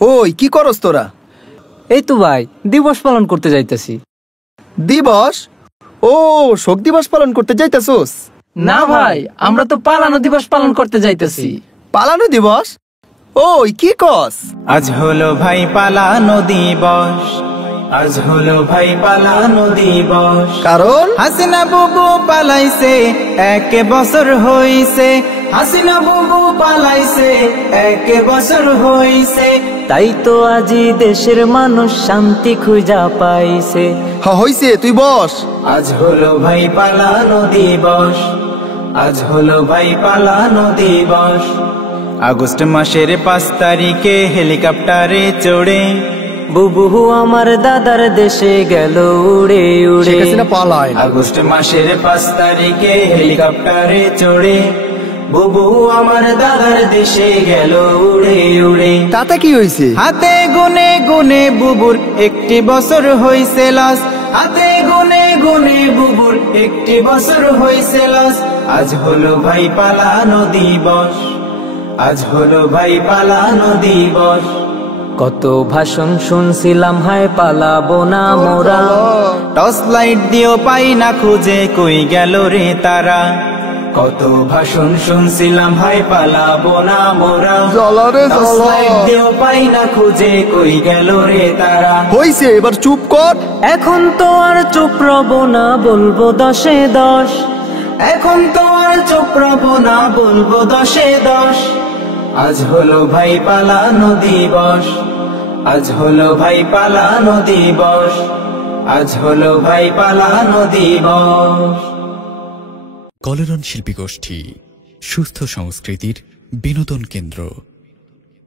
ওই কি করস তোরা? এই তো ভাই দিবস পালন করতে যাইতেছি। দিবস? ও, শোক দিবস পালন করতে যাইতেছোস? না ভাই, আমরা তো পালানো দিবস পালন করতে যাইতেছি। পালানো দিবস? ওই কি কস? আজ হলো ভাই পালানো দিবস, আজ হলো ভাই পালানো দিবস। কারণ হাসিনা বুবু পালাইছে, 1 বছর হইছে। হাসিনা বুবু পালাইছে, 1 বছর হইছে। তাই তো আজি দেশের মানুষ শান্তি খুঁজা পাইছে। হইছে, তুই বস। আজ হলো ভাই পালানো দিবস, আজ হলো ভাই পালানো দিবস। আগস্ট মাসের 5 তারিখে হেলিকপ্টারে চড়ে বুবু আমার দাদার দেশে গেল উড়ে উড়ে। আগস্ট মাসের 5 তারিখে হেলিকপ্টারে চড়ে বুবু আমার দাদার দেশে গেল উড়ে উড়ে। তাতে কি হইছে? হাতে গুনে গুনে বুবুর 1 বছর হইছে লাস। হাতে গুনে গুনে বুবুর 1 বছর হইছে লাস। আজ হলো ভাই পালানো দিবস, আজ হলো ভাই পালানো দিবস। কত ভাষণ শুনছিলাম, হায় পালাবো না মোরা। টর্চ লাইট দিও পাই না খুঁজে, কই গেল রে তারা। কত ভাষণ শুনছিলাম, হায় পালাবো না মোরা। টর্চ লাইট দিও পাই না খুঁজে, কই গেল রে তারা। হইছে, এবার চুপ কর। এখন তো আর চুপ রব না, বলবো 10-এ 10। এখন তো আর চুপ রব না, বলবো 10-এ 10। আজ হলো ভাই পালানো দিবস, আজ হলো ভাই পালানো দিবস, আজ হলো ভাই পালানো দিবস। কলোরন শিল্পী গোষ্ঠী, সুস্থ সংস্কৃতির বিনোদন কেন্দ্র।